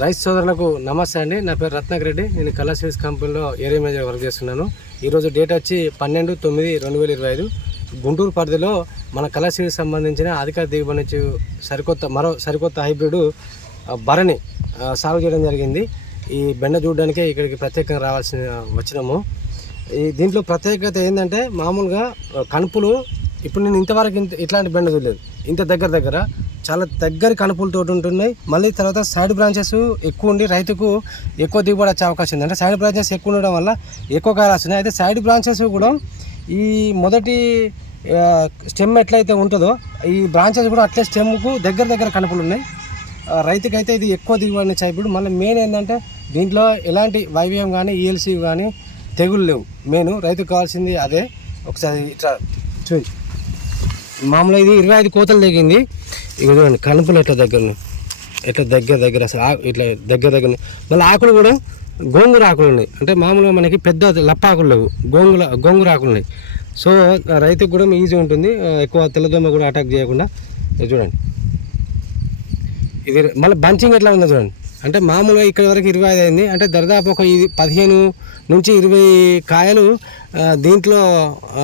Rice సోదరులకు నమస్తే అండి. నా పేరు రత్నకరెడ్డి రెడ్డి. నేను కలర్ సర్వీస్ కంపెనీలో ఏరియా మేనేజర్ వర్క్ చేస్తున్నాను. ఈరోజు డేట్ వచ్చి పన్నెండు తొమ్మిది రెండు వేల ఇరవై ఐదు. గుంటూరు పరిధిలో మన కలర్ సర్వీస్ సంబంధించిన అధిక దిగుబడి నుంచి సరికొత్త మరో సరికొత్త హైబ్రిడ్ భరణి సాగు చేయడం జరిగింది. ఈ బెండ చూడడానికే ఇక్కడికి ప్రత్యేకంగా రావాల్సిన వచ్చినాము. ఈ దీంట్లో ప్రత్యేకత ఏంటంటే మామూలుగా కణుపులు ఇప్పుడు నేను ఇంతవరకు ఇంత ఇట్లాంటి బెండ చూడలేదు. ఇంత దగ్గర దగ్గర చాలా దగ్గర కనుపులతో ఉంటున్నాయి. మళ్ళీ తర్వాత సైడ్ బ్రాంచెస్ ఎక్కువ ఉండి రైతుకు ఎక్కువ దిగుబడి వచ్చే అవకాశం ఉంది. అంటే సైడ్ బ్రాంచెస్ ఎక్కువ ఉండడం వల్ల ఎక్కువ కాయలు వస్తున్నాయి. అయితే సైడ్ బ్రాంచెస్ కూడా ఈ మొదటి స్టెమ్ ఎట్లయితే ఉంటుందో ఈ బ్రాంచెస్ కూడా అట్లే స్టెమ్కు దగ్గర దగ్గర కనుపులు ఉన్నాయి. ఆ, రైతుకైతే ఇది ఎక్కువ దిగుబడిని ఇప్పుడు మళ్ళీ మెయిన్ ఏంటంటే దీంట్లో ఎలాంటి వైవ్యం కానీ ఈఎల్సీ కానీ తెగులు లేవు. మెయిన్ రైతుకు కావాల్సింది అదే. ఒకసారి ఇట్లా చూ మామూలుగా ఇది ఇరవై ఐదు కోతలు తెగింది. ఇక చూడండి కనుపులు ఎట్లా దగ్గర ఉన్నాయి. ఎట్లా దగ్గర దగ్గర అసలు ఆ- ఇట్లా దగ్గర దగ్గర మళ్ళీ ఆకులు కూడా గోంగూర ఆకులు ఉన్నాయి. అంటే మామూలుగా మనకి పెద్ద లప్ప ఆకులు లేవు. గోంగూర గోంగూర ఆకులు ఉన్నాయి. సో రైతుకు కూడా ఈజీ ఉంటుంది. ఎక్కువ తెల్లదోమ కూడా అటాక్ చేయకుండా. చూడండి. ఇది మళ్ళీ బంచింగ్ ఎట్లా ఉందో చూడండి. అంటే మామూలుగా ఇక్కడ వరకు ఇరవై ఐదు అయింది. అంటే దరిదాపు ఒక ఇది పదిహేను నుంచి ఇరవై కాయలు దీంట్లో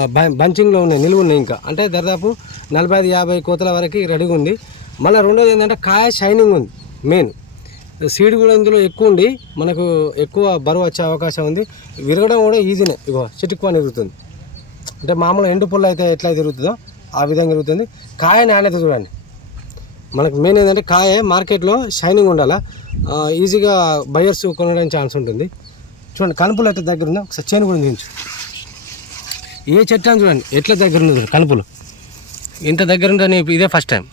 బం- బంచింగ్లో ఉన్నాయి నిలువ ఉన్నాయి ఇంకా. అంటే దరిదాపు నలభై ఐదు యాభై కోతల వరకు రెడీగా ఉంది. మళ్ళీ రెండోది ఏంటంటే కాయ షైనింగ్ ఉంది మెయిన్. సీడ్ కూడా ఇందులో ఎక్కువ ఉండి మనకు ఎక్కువ బరువు వచ్చే అవకాశం ఉంది. విరగడం కూడా ఈజీనే ఇగో చిటుక్కుని తిరుగుతుంది అంటే మామూలుగా ఎండు పుల్ల అయితే ఎట్లా తిరుగుతుందో ఆ విధంగా తిరుగుతుంది. కాయ నాణ్యత చూడండి. మనకు మెయిన్ ఏంటంటే కాయ మార్కెట్లో షైనింగ్ ఉండాలా? ఈజీగా బయర్స్ కొనడానికి ఛాన్స్ ఉంటుంది. చూడండి కనుపులు ఎట్లా దగ్గర ఉందో ఒకసారి చేను కూడా దించు ఏ చెట్టు అని చూడండి ఎట్లా దగ్గర ఉంది కనుపులు. ఇంత దగ్గర ఉందని ఇదే ఫస్ట్ టైం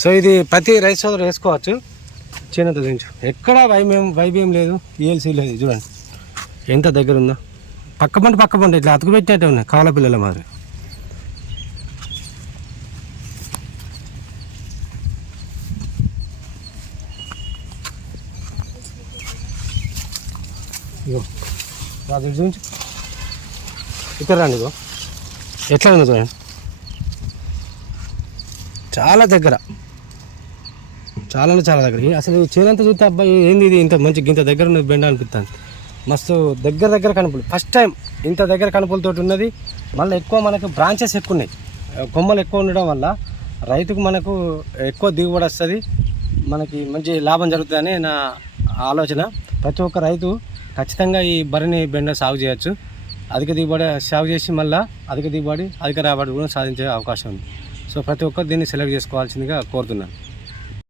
సో ఇది ప్రతి రైస్ సోదరు వేసుకోవచ్చు. చేనంత దించు. ఎక్కడ వైబిఎం వైబిఎం లేదు. ఈఎల్సీ లేదు చూడండి. ఎంత దగ్గర ఉందో. పక్క పంట పక్క పంట ఇట్లా అతుకు పెట్టినట్టే ఉన్నాయి కావాల పిల్లల మాదిరి. ఇగో రాదు చూపించు. ఇక్కడ రండి ఇగో. ఎట్లా ఉంది చూడండి చాలా దగ్గర. చాలా చాలా దగ్గర. అసలు ఈ చూస్తే అబ్బాయి ఏంది ఇది? ఇంత మంచి ఇంత దగ్గర ఉన్నది బెండ అనిపిస్తుంది మస్తు దగ్గర దగ్గర కనుపులు. ఫస్ట్ టైం ఇంత దగ్గర కనుపులతో ఉన్నది. మళ్ళీ ఎక్కువ మనకు బ్రాంచెస్ ఎక్కువ ఉన్నాయి కొమ్మలు ఎక్కువ ఉండడం వల్ల రైతుకు మనకు ఎక్కువ దిగుబడి వస్తుంది. మనకి మంచి లాభం జరుగుతుందని నా ఆలోచన. ప్రతి ఒక్క రైతు ఖచ్చితంగా ఈ బరిని బెండ సాగు చేయొచ్చు. అధిక దిగుబడి సాగు చేసి మళ్ళీ అధిక దిగుబడి అధిక రాబడి కూడా సాధించే అవకాశం ఉంది. సో ప్రతి ఒక్కరు దీన్ని సెలెక్ట్ చేసుకోవాల్సిందిగా కోరుతున్నాను.